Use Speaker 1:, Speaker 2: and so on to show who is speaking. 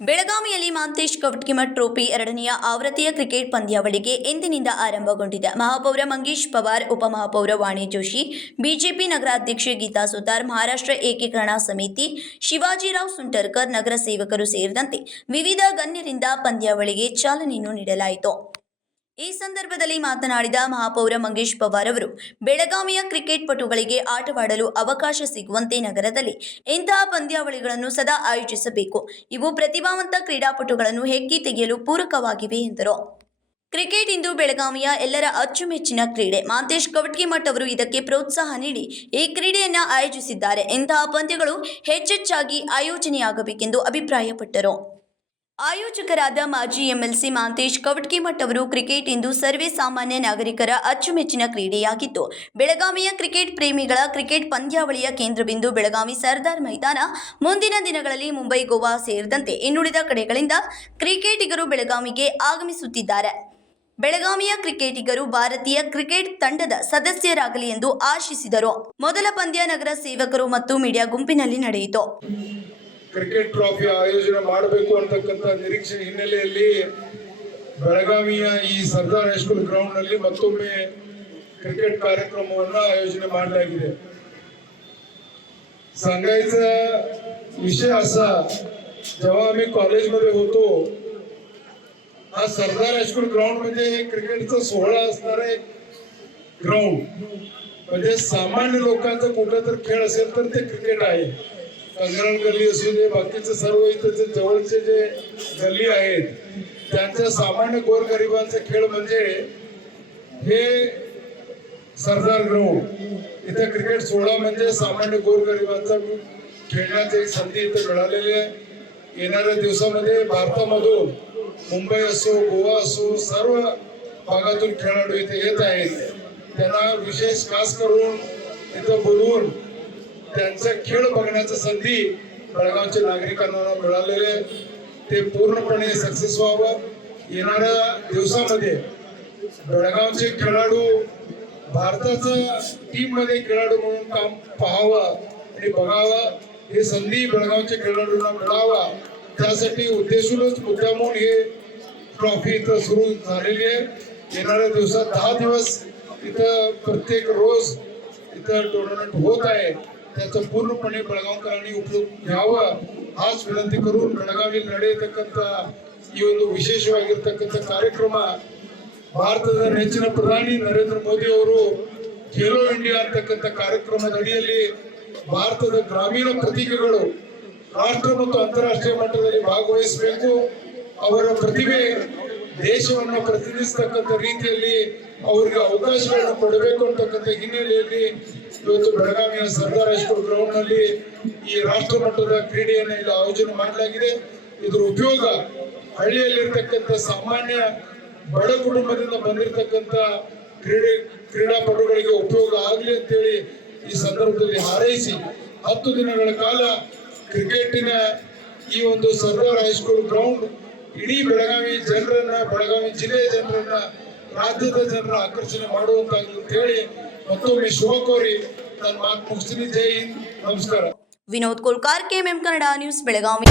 Speaker 1: ಬೆಳಗಾವಿಯಲ್ಲಿ ಮಾಂತೇಶ್ ಕವಟ್ಕಿಮಠ್ ಟ್ರೋಫಿ ಎರಡನೆಯ ಆವೃತ್ತಿಯ ಕ್ರಿಕೆಟ್ ಪಂದ್ಯಾವಳಿಗೆ ಇಂದಿನಿಂದ ಆರಂಭಗೊಂಡಿದೆ. ಮಹಾಪೌರ ಮಂಗೇಶ್ ಪವಾರ್, ಉಪಮಹಾಪೌರ ವಾಣಿ ಜೋಶಿ, ಬಿಜೆಪಿ ನಗರಾಧ್ಯಕ್ಷೆ ಗೀತಾ ಸುತಾರ್, ಮಹಾರಾಷ್ಟ್ರ ಏಕೀಕರಣ ಸಮಿತಿ ಶಿವಾಜಿರಾವ್ ಸುಂಟರ್ಕರ್, ನಗರ ಸೇವಕರು ಸೇರಿದಂತೆ ವಿವಿಧ ಗಣ್ಯರಿಂದ ಪಂದ್ಯಾವಳಿಗೆ ಚಾಲನೆಯನ್ನು ನೀಡಲಾಯಿತು. ಈ ಸಂದರ್ಭದಲ್ಲಿ ಮಾತನಾಡಿದ ಮಹಾಪೌರ ಮಂಗೇಶ್ ಪವಾರ್ ಅವರು, ಬೆಳಗಾವಿಯ ಕ್ರಿಕೆಟ್ ಪಟುಗಳಿಗೆ ಆಟವಾಡಲು ಅವಕಾಶ ಸಿಗುವಂತೆ ನಗರದಲ್ಲಿ ಇಂತಹ ಪಂದ್ಯಾವಳಿಗಳನ್ನು ಸದಾ ಆಯೋಜಿಸಬೇಕು. ಇವು ಪ್ರತಿಭಾವಂತ ಕ್ರೀಡಾಪಟುಗಳನ್ನು ಹೆಕ್ಕಿ ತೆಗೆಯಲು ಪೂರಕವಾಗಿವೆ ಎಂದರು. ಕ್ರಿಕೆಟ್ ಇಂದು ಬೆಳಗಾವಿಯ ಎಲ್ಲರ ಅಚ್ಚುಮೆಚ್ಚಿನ ಕ್ರೀಡೆ. ಮಾಂತೇಶ್ ಕವಟ್ಗಿಮಠ್ ಅವರು ಇದಕ್ಕೆ ಪ್ರೋತ್ಸಾಹ ನೀಡಿ ಈ ಕ್ರೀಡೆಯನ್ನು ಆಯೋಜಿಸಿದ್ದಾರೆ. ಇಂತಹ ಪಂದ್ಯಗಳು ಹೆಚ್ಚೆಚ್ಚಾಗಿ ಆಯೋಜನೆಯಾಗಬೇಕೆಂದು ಅಭಿಪ್ರಾಯಪಟ್ಟರು. ಆಯೋಜಕರಾದ ಮಾಜಿ ಎಂಎಲ್ಸಿ ಮಾಂತೇಶ್ ಕವಟ್ಕಿಮಠ್ ಅವರು ಕ್ರಿಕೆಟ್ ಇಂದು ಸರ್ವೇ ಸಾಮಾನ್ಯ ನಾಗರಿಕರ ಅಚ್ಚುಮೆಚ್ಚಿನ ಕ್ರೀಡೆಯಾಗಿತ್ತು. ಬೆಳಗಾವಿಯ ಕ್ರಿಕೆಟ್ ಪ್ರೇಮಿಗಳ ಕ್ರಿಕೆಟ್ ಪಂದ್ಯಾವಳಿಯ ಕೇಂದ್ರಬಿಂದು ಬೆಳಗಾವಿ ಸರ್ದಾರ್ ಮೈದಾನ. ಮುಂದಿನ ದಿನಗಳಲ್ಲಿ ಮುಂಬೈ, ಗೋವಾ ಸೇರಿದಂತೆ ಇನ್ನುಳಿದ ಕಡೆಗಳಿಂದ ಕ್ರಿಕೆಟಿಗರು ಬೆಳಗಾವಿಗೆ ಆಗಮಿಸುತ್ತಿದ್ದಾರೆ. ಬೆಳಗಾವಿಯ ಕ್ರಿಕೆಟಿಗರು ಭಾರತೀಯ ಕ್ರಿಕೆಟ್ ತಂಡದ ಸದಸ್ಯರಾಗಲಿ ಎಂದು ಆಶಿಸಿದರು. ಮೊದಲ ಪಂದ್ಯ ನಗರ ಸೇವಕರು ಮತ್ತು ಮೀಡಿಯಾ ಗುಂಪಿನಲ್ಲಿ ನಡೆಯಿತು.
Speaker 2: ಕ್ರಿಕೆಟ್ ಟ್ರೋಫಿ ಆಯೋಜನೆ ಮಾಡಬೇಕು ಅಂತಕ್ಕಂಥ ನಿರೀಕ್ಷೆ ಹಿನ್ನೆಲೆಯಲ್ಲಿ ಬೆಳಗಾವಿಯ ಈ ಸರ್ದಾರ್ ಹೈಸ್ಕೂಲ್ ಗ್ರೌಂಡ್ನಲ್ಲಿ ಮತ್ತೊಮ್ಮೆ ಕ್ರಿಕೆಟ್ ಕಾರ್ಯಕ್ರಮವನ್ನು ಆಯೋಜನೆ ಮಾಡಲಾಗಿದೆ. सांगायचा विषय असा जेव्हा आम्ही कॉलेजमध्ये होतो हा सरदार हायस्कूल ग्राउंड म्हणजे क्रिकेटचा सोहळा असणार एक ग्राउंड म्हणजे सामान्य लोकांचा कुठं तर खेळ असेल तर ते क्रिकेट आहे कंगरण गल्ली असू दे बाकीचे सर्व इथं जवळचे जे गल्ली आहेत त्यांच्या सामान्य गोरगरिबांचा खेळ म्हणजे हे सरदार ग्राउंड इथं क्रिकेट सोहळा म्हणजे सामान्य गोरगरिबांचा खेळण्याची एक संधी इथं मिळालेली आहे. येणाऱ्या दिवसामध्ये भारतामधून मुंबई असो गोवा असो सर्व भागातून खेळाडू इथे येत आहेत. त्यांना विशेष खास करून इथं बोलवून त्यांचा खेळ बघण्याची संधी बेळगावच्या नागरिकांना मिळालेले आहे. ते पूर्णपणे सक्सेस व्हावं. येणाऱ्या दिवसामध्ये बेळगावचे खेळाडू भारताचं टीममध्ये खेळाडू म्हणून काम पाहावं आणि बघावं. हे संधी बेळगावच्या खेळाडूंना मिळावा. त्यासाठी उद्देशूनच मुद्दामून हे ट्रॉफी इथं सुरू झालेली आहे. येणाऱ्या दिवसात दहा दिवस इथं प्रत्येक रोज इथं टुर्नामेंट होत आहे. त्याचं पूर्णपणे ಬೆಳಗಾವಕರಾಣಿ उपयोग ಯಾವ ಹಾಸ್ ವಿನಂತಿ ಕरून ಬೆಳಗಾವಿಯಲ್ಲಿ ನಡೆಯತಕ್ಕಂಥ ಈ ಒಂದು ವಿಶೇಷವಾಗಿರ್ತಕ್ಕಂಥ ಕಾರ್ಯಕ್ರಮ ಭಾರತದ ನೆಚ್ಚಿನ ಪ್ರಧಾನಿ ನರೇಂದ್ರ ಮೋದಿ ಅವರು ಖೇಲೋ ಇಂಡಿಯಾ ಅಂತಕ್ಕಂಥ ಕಾರ್ಯಕ್ರಮದ ಅಡಿಯಲ್ಲಿ ಭಾರತದ ಗ್ರಾಮೀಣ ಪ್ರತಿಭೆಗಳು ರಾಷ್ಟ್ರ ಮತ್ತು ಅಂತಾರಾಷ್ಟ್ರೀಯ ಮಟ್ಟದಲ್ಲಿ ಭಾಗವಹಿಸಬೇಕು. ಅವರ ಪ್ರತಿಭೆ ದೇಶವನ್ನು ಪ್ರತಿನಿಧಿಸತಕ್ಕಂಥ ರೀತಿಯಲ್ಲಿ ಅವರಿಗೆ ಅವಕಾಶಗಳನ್ನು ಕೊಡಬೇಕು ಅಂತಕ್ಕಂಥ ಹಿನ್ನೆಲೆಯಲ್ಲಿ ಇವತ್ತು ಬೆಳಗಾವಿಯ ಸರ್ದಾರ್ ಹೈಸ್ಕೂಲ್ ಗ್ರೌಂಡ್ನಲ್ಲಿ ಈ ರಾಷ್ಟ್ರ ಮಟ್ಟದ ಕ್ರೀಡೆಯನ್ನು ಇಲ್ಲಿ ಆಯೋಜನೆ ಮಾಡಲಾಗಿದೆ. ಇದರ ಉಪಯೋಗ ಹಳ್ಳಿಯಲ್ಲಿರ್ತಕ್ಕಂಥ ಸಾಮಾನ್ಯ ಬಡ ಕುಟುಂಬದಿಂದ ಬಂದಿರತಕ್ಕಂತ ಕ್ರೀಡೆ ಕ್ರೀಡಾಪಟುಗಳಿಗೆ ಉಪಯೋಗ ಆಗಲಿ ಅಂತೇಳಿ ಈ ಸಂದರ್ಭದಲ್ಲಿ ಹಾರೈಸಿ ಹತ್ತು ದಿನಗಳ ಕಾಲ ಕ್ರಿಕೆಟಿನ ಈ ಒಂದು ಸರ್ದಾರ್ ಹೈಸ್ಕೂಲ್ ಗ್ರೌಂಡ್ ಇಡೀ ಬೆಳಗಾವಿ ಜನರನ್ನ, ಬೆಳಗಾವಿ ಜಿಲ್ಲೆಯ ಜನರನ್ನ, ರಾಜ್ಯದ ಜನರ ಆಕರ್ಷಣೆ ಮಾಡುವಂತಾಗಲಿ ಅಂತ ಹೇಳಿ ಮತ್ತೊಮ್ಮೆ ಶುಭ ಕೋರಿ ನನ್ನ ಮಾತು ಮುಗಿಸ್ತೀನಿ ಜೈ ಹಿಂದ್ ನಮಸ್ಕಾರ
Speaker 1: ವಿನೋದ್ ಕೋಲ್ಕಾರ್ ಕೆಎಂಎಂ ಕನ್ನಡ ನ್ಯೂಸ್ ಬೆಳಗಾವಿ